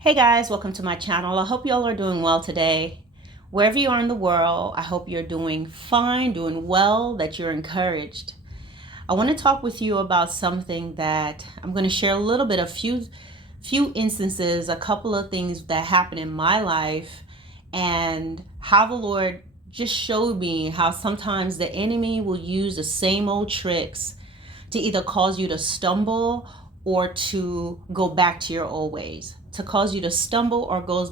Hey guys, welcome to my channel. I hope y'all are doing well today. Wherever you are in the world, I hope you're doing fine, doing well, that you're encouraged. I want to talk with you about something that I'm going to share a little bit of few instances, a couple of things that happened in my life and how the Lord just showed me how sometimes the enemy will use the same old tricks to either cause you to stumble or to go back to your old ways, to cause you to stumble or go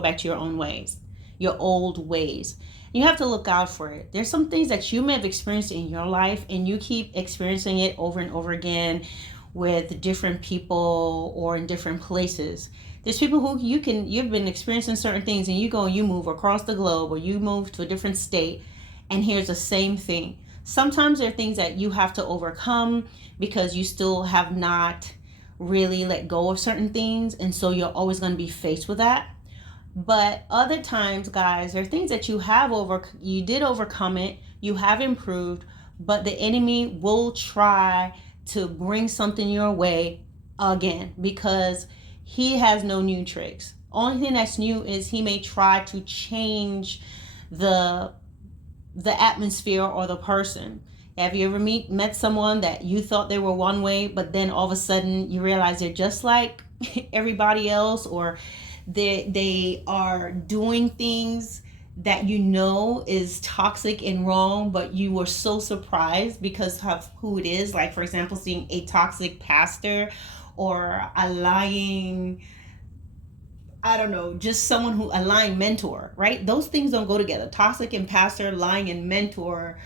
back to your own ways, your old ways. You have to look out for it. There's some things that you may have experienced in your life and you keep experiencing it over and over again with different people or in different places. There's people who you've been experiencing certain things and you move across the globe or you move to a different state and here's the same thing. Sometimes there are things that you have to overcome because you still have not really let go of certain things, and so you're always going to be faced with that. But other times, guys, there are things that you did overcome it, you have improved, but the enemy will try to bring something your way again because he has no new tricks. Only thing that's new is he may try to change the atmosphere or the person. Have you ever met someone that you thought they were one way, but then all of a sudden you realize they're just like everybody else, or they are doing things that you know is toxic and wrong, but you were so surprised because of who it is. Like, for example, seeing a toxic pastor or a lying, I don't know, just someone a lying mentor, right? Those things don't go together. Toxic and pastor, lying and mentor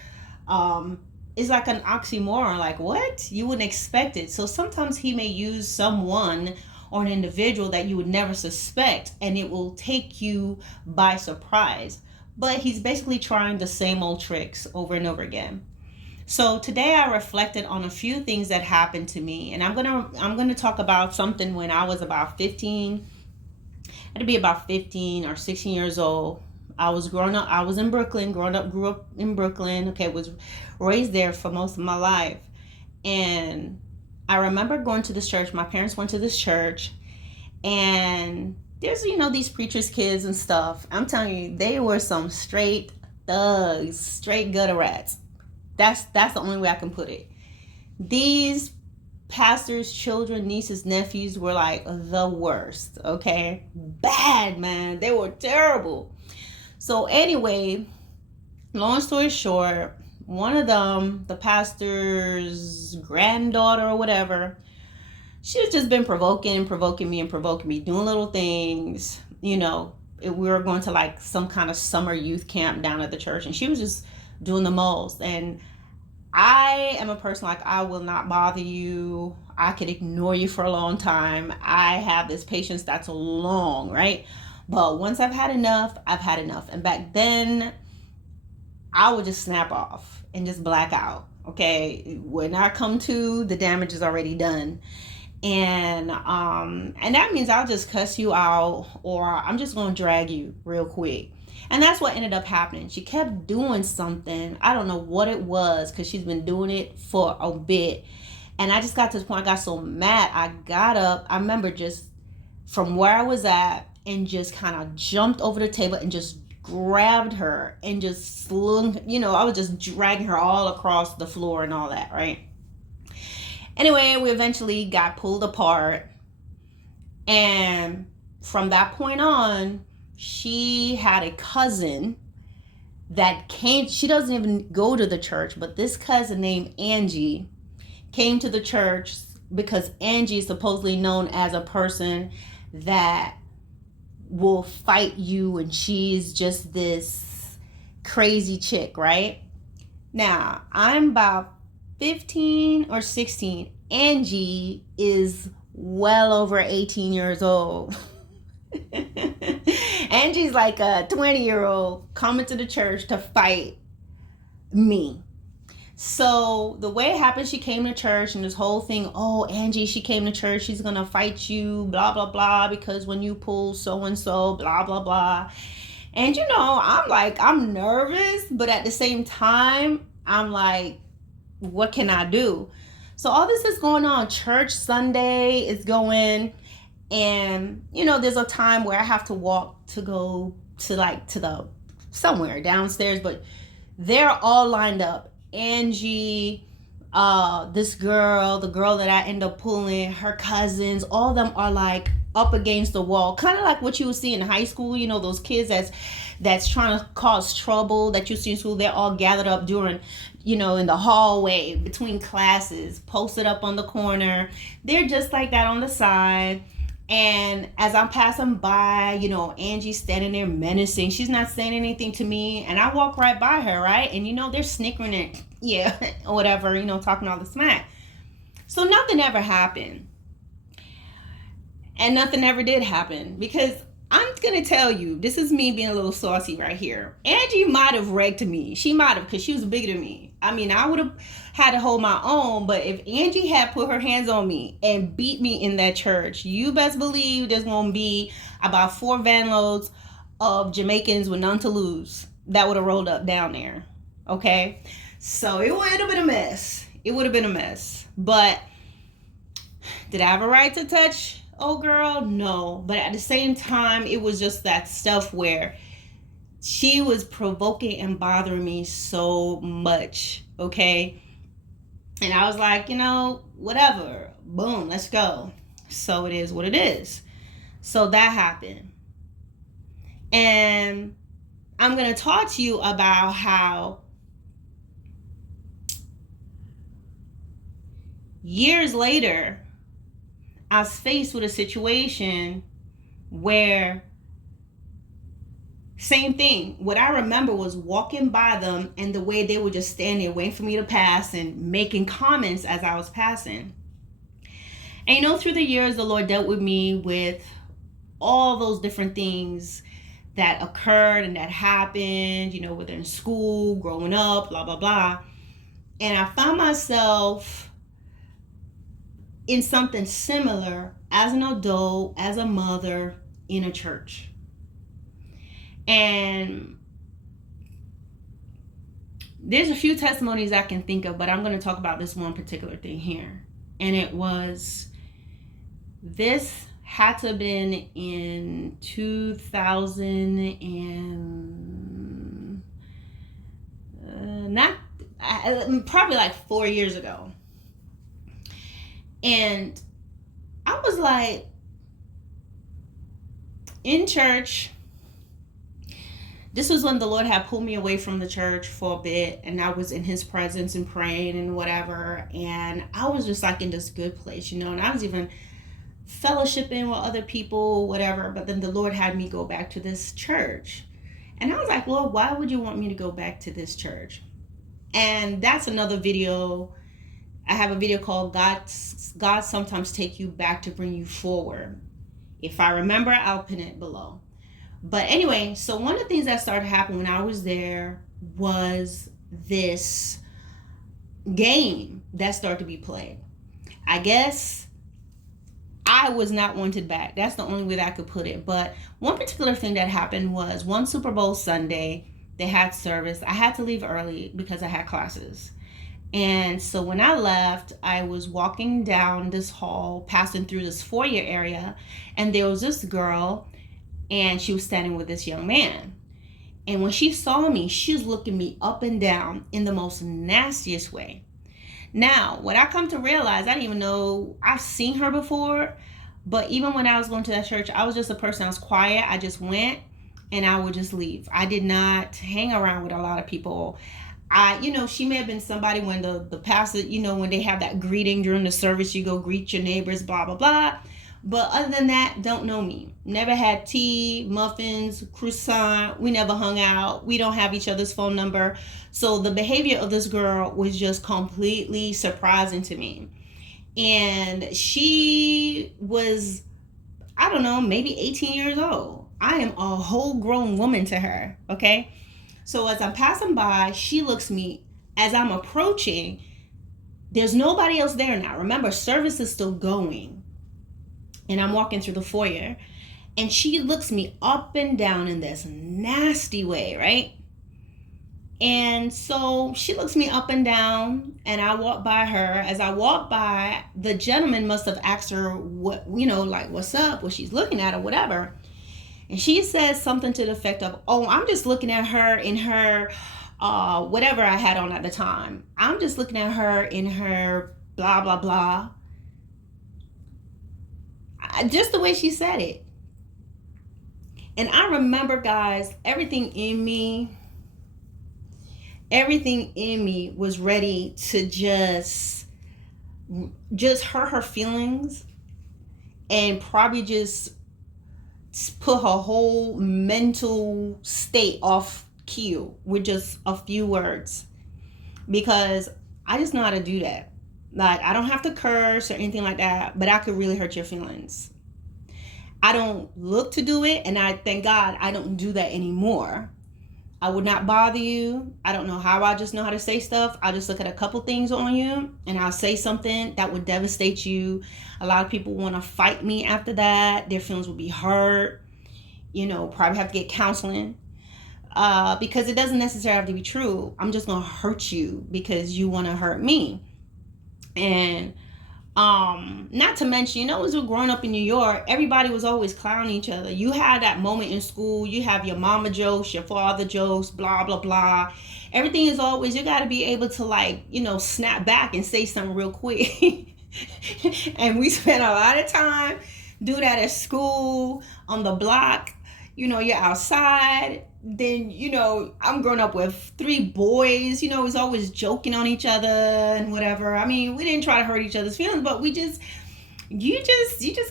is like an oxymoron. Like, what? You wouldn't expect it. So sometimes he may use someone or an individual that you would never suspect, and it will take you by surprise. But he's basically trying the same old tricks over and over again. So today I reflected on a few things that happened to me, and I'm gonna talk about something when I was about 15. I had to be about 15 or 16 years old. I was growing up. I was in Brooklyn. Grew up in Brooklyn. Okay, was raised there for most of my life, and I remember going to this church. My parents went to this church, and there's these preachers' kids and stuff. I'm telling you, they were some straight thugs, straight gutter rats. That's the only way I can put it. These pastors' children, nieces, nephews were like the worst. Okay, bad, man. They were terrible. So anyway, long story short, one of them, the pastor's granddaughter or whatever, she has just been provoking me, doing little things. We were going to like some kind of summer youth camp down at the church, and she was just doing the most. And I am a person, like, I will not bother you. I could ignore you for a long time. I have this patience that's long, right? But once I've had enough, I've had enough. And back then, I would just snap off and just black out. Okay, when I come to, the damage is already done. And that means I'll just cuss you out, or I'm just gonna drag you real quick. And that's what ended up happening. She kept doing something. I don't know what it was, because she's been doing it for a bit. And I just got to the point, I got so mad. I got up. I remember just from where I was at and just kind of jumped over the table and just grabbed her and just slung, I was just dragging her all across the floor and all that, right? Anyway, we eventually got pulled apart. And from that point on, she had a cousin that came. She doesn't even go to the church, but this cousin named Angie came to the church because Angie is supposedly known as a person that will fight you, and she's just this crazy chick, right? Now, I'm about 15 or 16. Angie is well over 18 years old. Angie's like a 20-year-old coming to the church to fight me. So the way it happened, she came to church, and this whole thing, oh, Angie, she came to church, she's gonna fight you, blah blah blah, because when you pull so and so, blah blah blah. And I'm nervous, but at the same time, I'm like, what can I do? So all this is going on. Church Sunday is going, And, you know, there's a time where I have to walk to go to the somewhere downstairs, but they're all lined up. Angie, this girl, the girl that I end up pulling, her cousins, all of them are like up against the wall, kind of like what you would see in high school. You know, those kids that's trying to cause trouble that you see in school. They're all gathered up during, you know, in the hallway between classes, posted up on the corner. They're just like that on the side. And as I'm passing by, you know, Angie's standing there menacing. She's not saying anything to me. And I walk right by her, right? And, you know, they're snickering and, yeah, or whatever, you know, talking all the smack. So nothing ever happened. And nothing ever did happen. Because I'm going to tell you, this is me being a little saucy right here. Angie might have wrecked me. She might have, because she was bigger than me. I mean, I would have had to hold my own, but if Angie had put her hands on me and beat me in that church, you best believe there's going to be about 4 van loads of Jamaicans with none to lose that would have rolled up down there. Okay? So it would have been a mess. It would have been a mess. But did I have a right to touch old girl? No. But at the same time, it was just that stuff where she was provoking and bothering me so much, okay? And I was like, you know, whatever. Boom, let's go. So it is what it is. So that happened. And I'm going to talk to you about how years later, I was faced with a situation where same thing. What I remember was walking by them and the way they would just stand there waiting for me to pass and making comments as I was passing. And you know, through the years, the Lord dealt with me with all those different things that occurred and that happened, you know, whether in school, growing up, blah, blah, blah. And I found myself in something similar as an adult, as a mother, in a church. And there's a few testimonies I can think of, but I'm going to talk about this one particular thing here. And it was, this had to have been in 2000 and probably like 4 years ago. And I was like in church. This was when the Lord had pulled me away from the church for a bit, and I was in his presence and praying and whatever. And I was just like in this good place, you know, and I was even fellowshipping with other people, whatever. But then the Lord had me go back to this church. And I was like, Lord, why would you want me to go back to this church? And that's another video. I have a video called God Sometimes Take You Back to Bring You Forward. If I remember, I'll pin it below. But anyway, so one of the things that started happening when I was there was this game that started to be played. I guess I was not wanted back. That's the only way that I could put it. But one particular thing that happened was one Super Bowl Sunday, they had service. I had to leave early because I had classes. And so when I left, I was walking down this hall, passing through this foyer area, and there was this girl, and she was standing with this young man. And when she saw me, she was looking me up and down in the most nastiest way. Now, what I come to realize, I didn't even know, I've seen her before, but even when I was going to that church, I was just a person, I was quiet. I just went and I would just leave. I did not hang around with a lot of people. She may have been somebody when the pastor, when they have that greeting during the service, you go greet your neighbors, blah, blah, blah. But other than that, don't know me. Never had tea, muffins, croissant. We never hung out. We don't have each other's phone number. So the behavior of this girl was just completely surprising to me. And she was, I don't know, maybe 18 years old. I am a whole grown woman to her, okay? So as I'm passing by, she looks me. As I'm approaching, there's nobody else there now. Remember, service is still going. And I'm walking through the foyer, and she looks me up and down in this nasty way, right? And so she looks me up and down, and I walk by her. As I walk by, the gentleman must have asked her what, like, what's up, what she's looking at or whatever. And she says something to the effect of, oh, I'm just looking at her in her whatever I had on at the time. I'm just looking at her in her blah, blah, blah. Just the way she said it. And I remember, guys, everything in me was ready to just hurt her feelings and probably just put her whole mental state off cue with just a few words, because I just know how to do that. Like, I don't have to curse or anything like that, but I could really hurt your feelings. I don't look to do it, and I thank God I don't do that anymore. I would not bother you. I don't know how. I just know how to say stuff. I'll just look at a couple things on you and I'll say something that would devastate you. A lot of people want to fight me after that. Their feelings will be hurt. Probably have to get counseling. Because it doesn't necessarily have to be true. I'm just going to hurt you because you want to hurt me. And not to mention, as we're growing up in New York, everybody was always clowning each other. You had that moment in school, you have your mama jokes, your father jokes, blah, blah, blah. Everything is always, you got to be able to snap back and say something real quick. And we spent a lot of time do that at school, on the block. You're outside. Then, I'm growing up with 3 boys. It's always joking on each other and whatever. I mean, we didn't try to hurt each other's feelings, but you just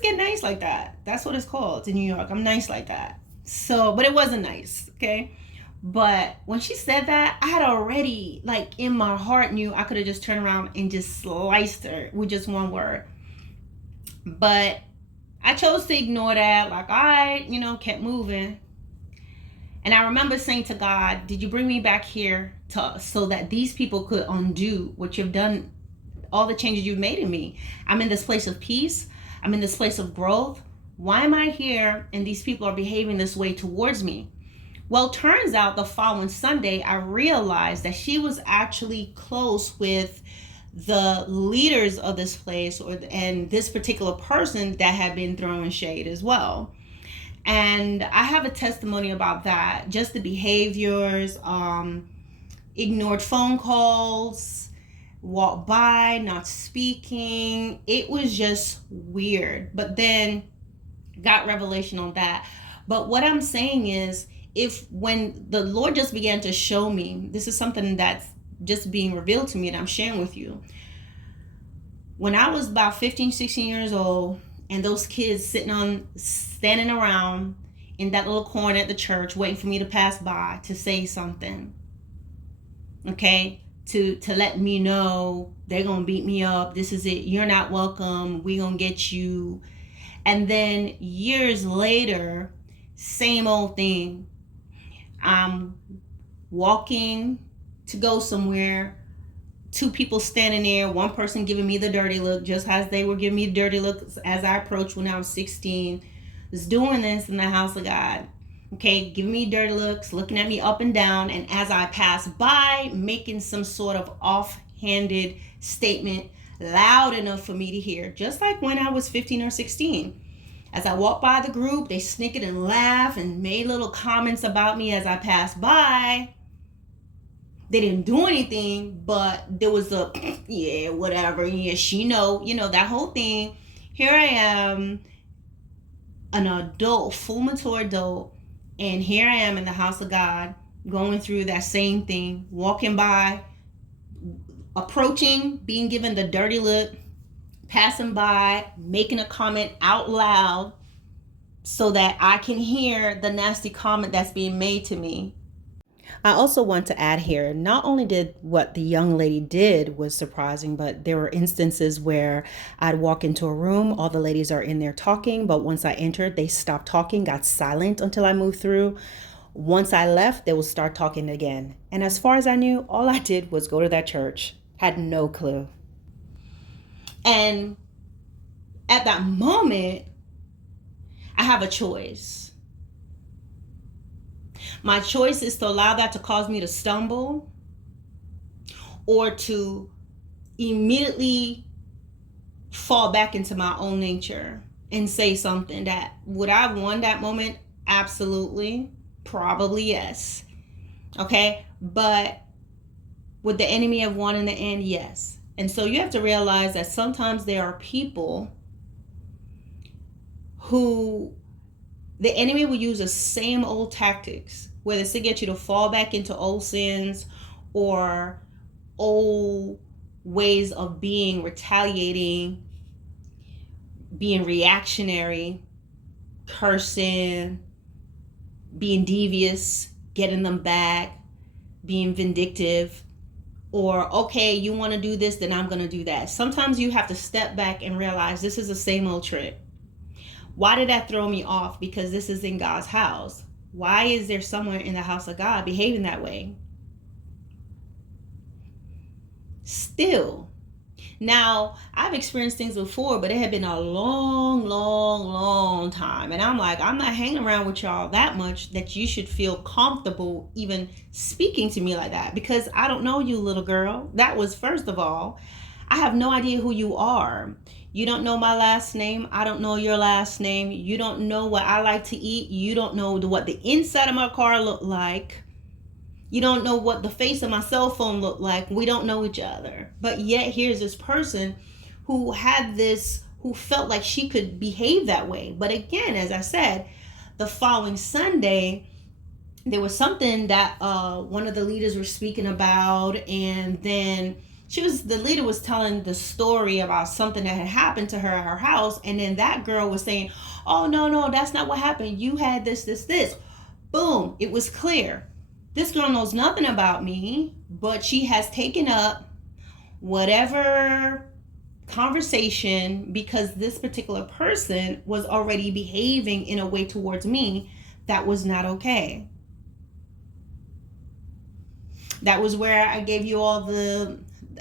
get nice like that. That's what it's called in New York. I'm nice like that. So, but it wasn't nice, okay? But when she said that, I had already, in my heart, knew I could have just turned around and just sliced her with just one word. But I chose to ignore that. I kept moving. And I remember saying to God, did you bring me back here so that these people could undo what you've done, all the changes you've made in me? I'm in this place of peace. I'm in this place of growth. Why am I here and these people are behaving this way towards me? Well, turns out the following Sunday, I realized that she was actually close with the leaders of this place and this particular person that had been throwing shade as well. And I have a testimony about that. Just the behaviors, ignored phone calls, walked by, not speaking. It was just weird. But then got revelation on that. But what I'm saying is, when the Lord just began to show me, this is something that's just being revealed to me that I'm sharing with you. When I was about 15, 16 years old, and those kids standing around in that little corner at the church waiting for me to pass by to say something, okay, to let me know they're gonna beat me up, this is it, you're not welcome, we gonna get you. And then years later, same old thing. I'm walking to go somewhere, 2 people standing there, one person giving me the dirty look, just as they were giving me the dirty look as I approached when I was 16. Was doing this in the house of God. Okay, giving me dirty looks, looking at me up and down, and as I pass by, making some sort of offhanded statement loud enough for me to hear, just like when I was 15 or 16. As I walked by the group, they snickered and laughed and made little comments about me as I passed by. They didn't do anything, but there was a, yeah, whatever, yeah, that whole thing. Here I am, an adult, full mature adult, and here I am in the house of God, going through that same thing, walking by, approaching, being given the dirty look, passing by, making a comment out loud so that I can hear the nasty comment that's being made to me. I also want to add here, not only did what the young lady did was surprising, but there were instances where I'd walk into a room, all the ladies are in there talking, but once I entered, they stopped talking, got silent until I moved through. Once I left, they would start talking again. And as far as I knew, all I did was go to that church. Had no clue. And at that moment, I have a choice. My choice is to allow that to cause me to stumble, or to immediately fall back into my own nature and say something that, would I have won that moment? Absolutely. Probably yes. Okay. But would the enemy have won in the end? Yes. And so you have to realize that sometimes there are people who the enemy will use the same old tactics, whether it's to get you to fall back into old sins or old ways of being, retaliating, being reactionary, cursing, being devious, getting them back, being vindictive, or okay, you want to do this, then I'm going to do that. Sometimes you have to step back and realize this is the same old trick. Why did that throw me off? Because this is in God's house. Why is there someone in the house of God behaving that way? Still. Now, I've experienced things before, but it had been a long time. And I'm like, I'm not hanging around with y'all that much that you should feel comfortable even speaking to me like that, because I don't know you, little girl. That was, first of all, I have no idea who you are. You don't know my last name. I don't know your last name. You don't know what I like to eat. You don't know what the inside of my car looked like. You don't know what the face of my cell phone looked like. We don't know each other. But yet here's this person who felt like she could behave that way. But again, as I said, the following Sunday, there was something that one of the leaders were speaking about, and then the leader was telling the story about something that had happened to her at her house, and then that girl was saying, oh, no, that's not what happened. You had this. Boom, it was clear. This girl knows nothing about me, but she has taken up whatever conversation because this particular person was already behaving in a way towards me that was not okay. That was where I gave you all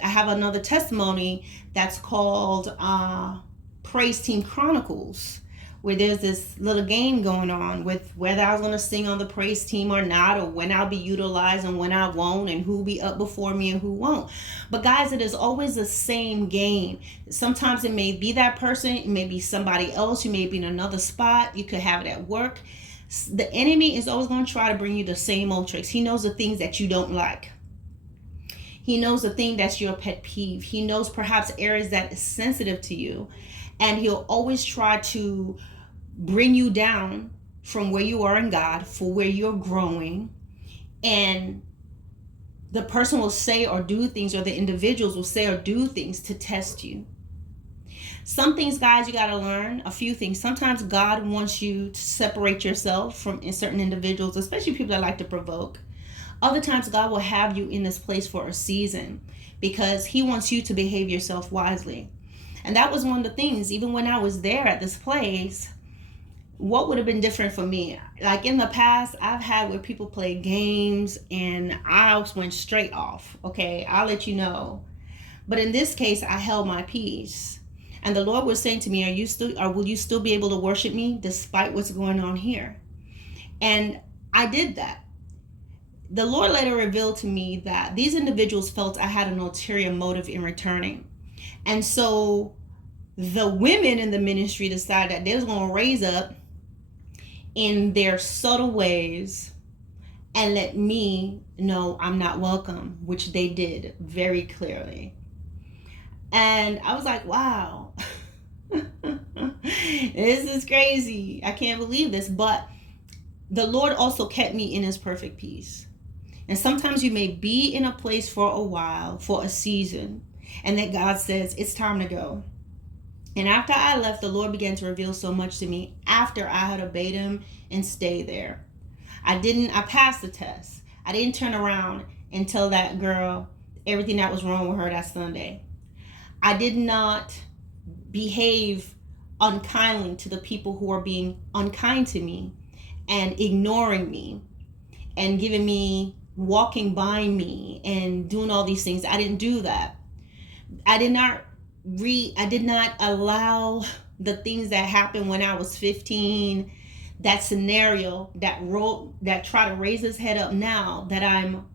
I have another testimony that's called Praise Team Chronicles, where there's this little game going on with whether I was going to sing on the praise team or not, or when I'll be utilized and when I won't, and who'll be up before me and who won't. But guys, it is always the same game. Sometimes it may be that person, it may be somebody else, you may be in another spot, you could have it at work. The enemy is always going to try to bring you the same old tricks. He knows the things that you don't like. He knows the thing that's your pet peeve. He knows perhaps areas that is sensitive to you. And he'll always try to bring you down from where you are in God for where you're growing. And the person will say or do things, or the individuals will say or do things to test you. Some things, guys, you got to learn a few things. Sometimes God wants you to separate yourself from certain individuals, especially people that like to provoke. Other times, God will have you in this place for a season because he wants you to behave yourself wisely. And that was one of the things, even when I was there at this place, what would have been different for me? Like in the past, I've had where people play games and I went straight off. Okay, I'll let you know. But in this case, I held my peace. And the Lord was saying to me, will you still be able to worship me despite what's going on here? And I did that. The Lord later revealed to me that these individuals felt I had an ulterior motive in returning. And so the women in the ministry decided that they was going to raise up in their subtle ways and let me know I'm not welcome, which they did very clearly. And I was like, wow, this is crazy. I can't believe this. But the Lord also kept me in his perfect peace. And sometimes you may be in a place for a while, for a season, and that God says, it's time to go. And after I left, the Lord began to reveal so much to me after I had obeyed him and stayed there. I passed the test. I didn't turn around and tell that girl everything that was wrong with her that Sunday. I did not behave unkindly to the people who are being unkind to me and ignoring me and walking by me and doing all these things. I didn't do that. I did not allow the things that happened when I was 15 that scenario, that try to raise his head up now that I'm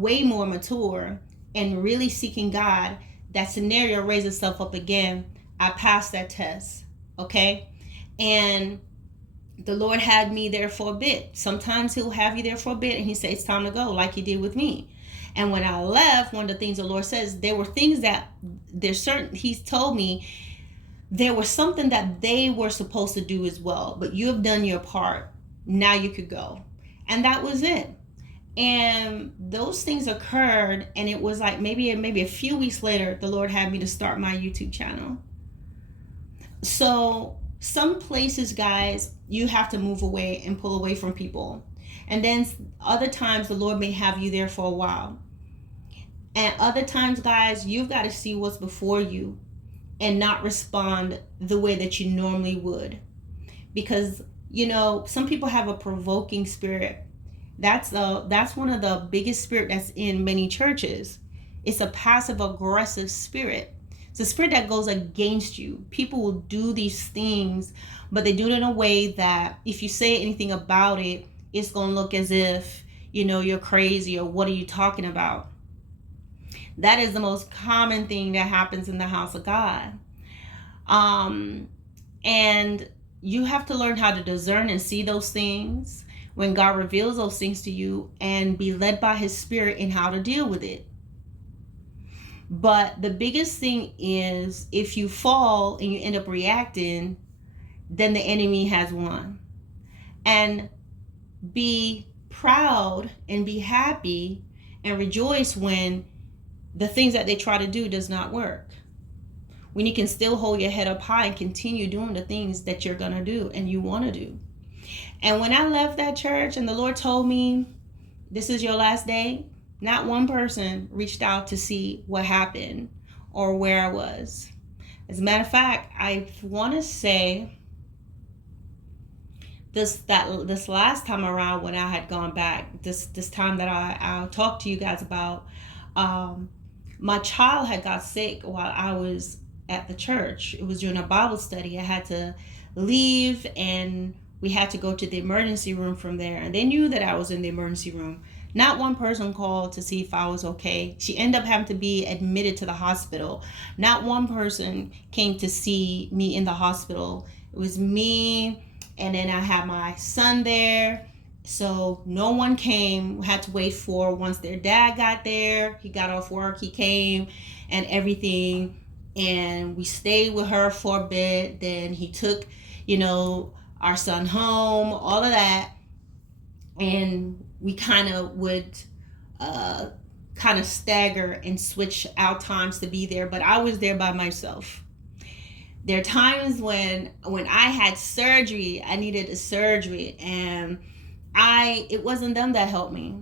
way more mature and really seeking God, that scenario raises itself up again. I passed that test, okay? And the Lord had me there for a bit. Sometimes he'll have you there for a bit and he says it's time to go, like he did with me. And when I left, one of the things the Lord says, there were things that he's told me there was something that they were supposed to do as well, but you have done your part. Now you could go. And that was it. And those things occurred, and it was like maybe a few weeks later, the Lord had me to start my YouTube channel. So some places, guys, you have to move away and pull away from people. And then other times the Lord may have you there for a while. And other times, guys, you've got to see what's before you and not respond the way that you normally would. Because, some people have a provoking spirit. That's one of the biggest spirit that's in many churches. It's a passive aggressive spirit. It's a spirit that goes against you. People will do these things, but they do it in a way that if you say anything about it, it's going to look as if, you're crazy or what are you talking about? That is the most common thing that happens in the house of God. And you have to learn how to discern and see those things when God reveals those things to you and be led by his spirit in how to deal with it. But the biggest thing is if you fall and you end up reacting, then the enemy has won. And be proud and be happy and rejoice when the things that they try to do does not work. When you can still hold your head up high and continue doing the things that you're going to do and you want to do. And when I left that church and the Lord told me, this is your last day, not one person reached out to see what happened or where I was. As a matter of fact, I want to say this last time around when I had gone back, this time that I talked to you guys about, my child had got sick while I was at the church. It was during a Bible study. I had to leave and we had to go to the emergency room from there. And they knew that I was in the emergency room. Not one person called to see if I was okay. She ended up having to be admitted to the hospital. Not one person came to see me in the hospital. It was me, and then I had my son there. So no one came. We had to wait for once their dad got there. He got off work, he came and everything. And we stayed with her for a bit. Then he took, our son home, all of that. And we kind of would stagger and switch our times to be there. But I was there by myself. There are times when I had surgery, I needed a surgery, and it wasn't them that helped me.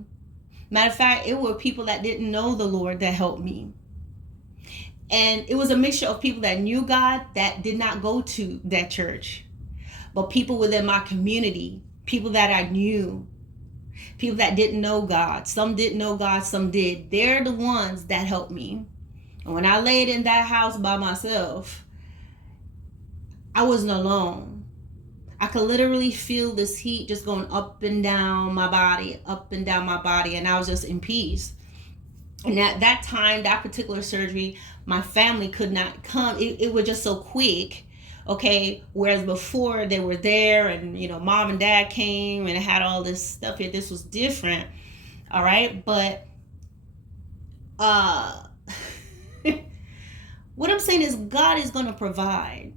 Matter of fact, it were people that didn't know the Lord that helped me. And it was a mixture of people that knew God that did not go to that church. But people within my community, people that I knew, people that didn't know God. Some didn't know God, some did. They're the ones that helped me. And when I laid in that house by myself, I wasn't alone. I could literally feel this heat just going up and down my body, and I was just in peace. And at that time, that particular surgery, my family could not come. It was just so quick, okay? Whereas before they were there and, mom and dad came and had all this stuff here. This was different, all right? But what I'm saying is God is going to provide.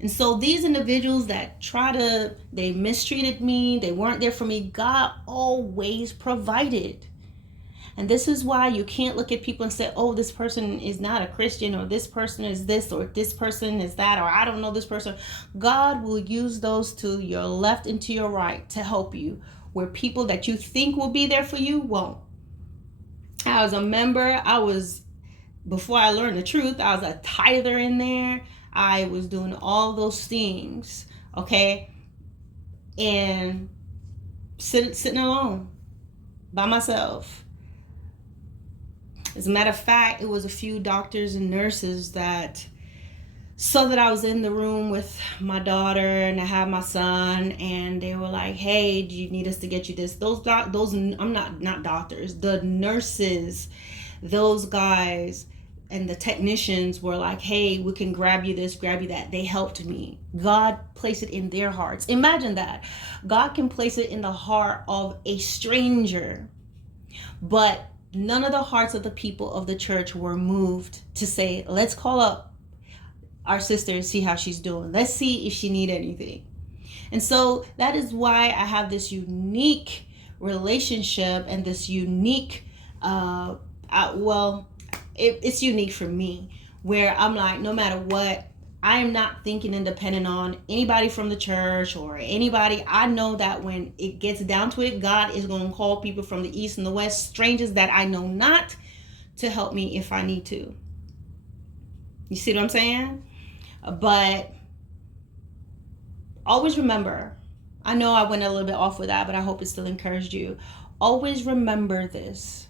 And so these individuals that they mistreated me, they weren't there for me, God always provided. And this is why you can't look at people and say, oh, this person is not a Christian, or this person is this, or this person is that, or I don't know this person. God will use those to your left and to your right to help you, where people that you think will be there for you won't. I was a member. Before I learned the truth, I was a tither in there. I was doing all those things, okay? And sitting alone by myself. As a matter of fact, it was a few doctors and nurses that So that I was in the room with my daughter and I had my son, and they were like, "Hey, do you need us to get you this?" Those I'm not doctors. The nurses, those guys, and the technicians were like, "Hey, we can grab you this, grab you that." They helped me. God placed it in their hearts. Imagine that. God can place it in the heart of a stranger, but none of the hearts of the people of the church were moved to say, "Let's call up our sister and see how she's doing. Let's see if she need anything." And so that is why I have this unique relationship and this unique, it's unique for me, where I'm like, no matter what, I am not thinking and dependent on anybody from the church or anybody. I know that when it gets down to it, God is going to call people from the east and the west, strangers that I know not, to help me if I need to. You see what I'm saying? But always remember, I know I went a little bit off with that, but I hope it still encouraged you. Always remember this.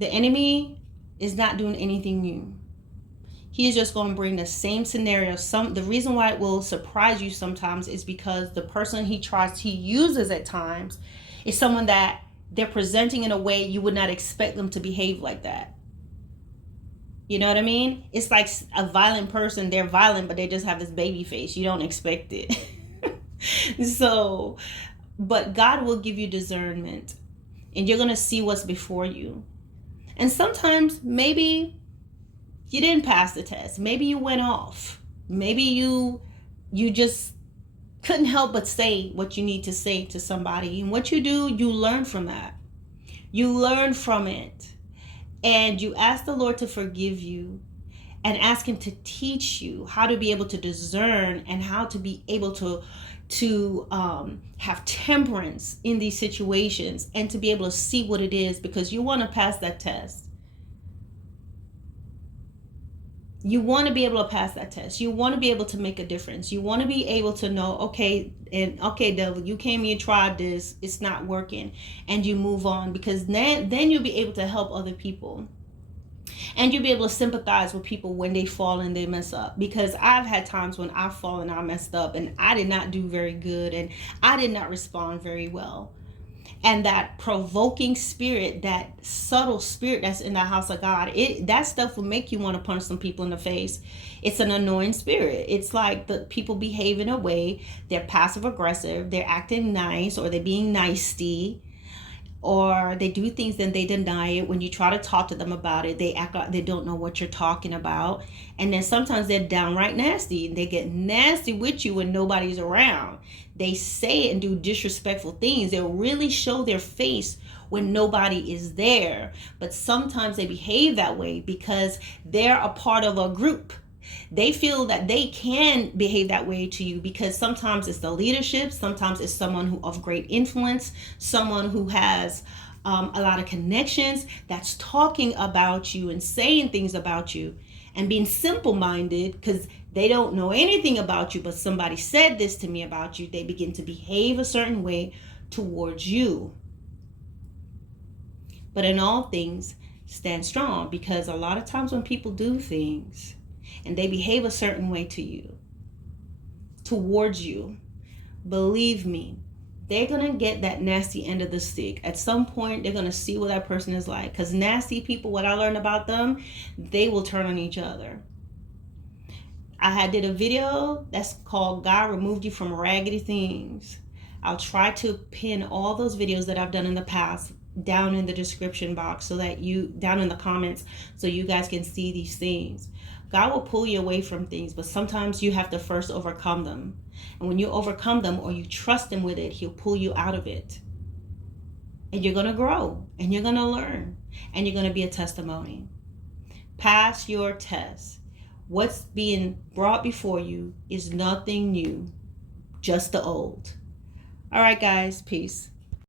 The enemy is not doing anything new. He is just going to bring the same scenario. The reason why it will surprise you sometimes is because the person he uses at times is someone that they're presenting in a way you would not expect them to behave like that. You know what I mean? It's like a violent person. They're violent, but they just have this baby face. You don't expect it. So, but God will give you discernment, and you're going to see what's before you. And sometimes maybe you didn't pass the test. Maybe you went off. Maybe you just couldn't help but say what you need to say to somebody. And what you do, you learn from that. You learn from it. And you ask the Lord to forgive you and ask him to teach you how to be able to discern and how to be able to have temperance in these situations and to be able to see what it is, because you want to pass that test. You want to be able to pass that test. You want to be able to make a difference. You want to be able to know, okay, devil, you came here, tried this, it's not working, and you move on, because then you'll be able to help other people. And you'll be able to sympathize with people when they fall and they mess up. Because I've had times when I've fallen and I messed up and I did not do very good and I did not respond very well. And that provoking spirit, that subtle spirit that's in the house of God, that stuff will make you want to punch some people in the face. It's an annoying spirit. It's like the people behave in a way, they're passive aggressive, they're acting nice, or they're being nicey, or they do things then they deny it. When you try to talk to them about it, they act like they don't know what you're talking about. And then sometimes they're downright nasty. They get nasty with you when nobody's around. They say and do disrespectful things. They'll really show their face when nobody is there. But sometimes they behave that way because they're a part of a group. They feel that they can behave that way to you because sometimes it's the leadership, sometimes it's someone who of great influence, someone who has a lot of connections that's talking about you and saying things about you and being simple-minded because they don't know anything about you, but somebody said this to me about you. They begin to behave a certain way towards you. But in all things, stand strong, because a lot of times when people do things and they behave a certain way to you, towards you, believe me, they're going to get that nasty end of the stick. At some point, they're going to see what that person is like. Because nasty people, what I learned about them, they will turn on each other. I did a video that's called God Removed You from Raggedy Things. I'll try to pin all those videos that I've done in the past down in the description box, so that down in the comments, so you guys can see these things. God will pull you away from things, but sometimes you have to first overcome them. And when you overcome them, or you trust him with it, he'll pull you out of it. And you're going to grow, and you're going to learn, and you're going to be a testimony. Pass your test. What's being brought before you is nothing new, just the old. All right, guys, peace.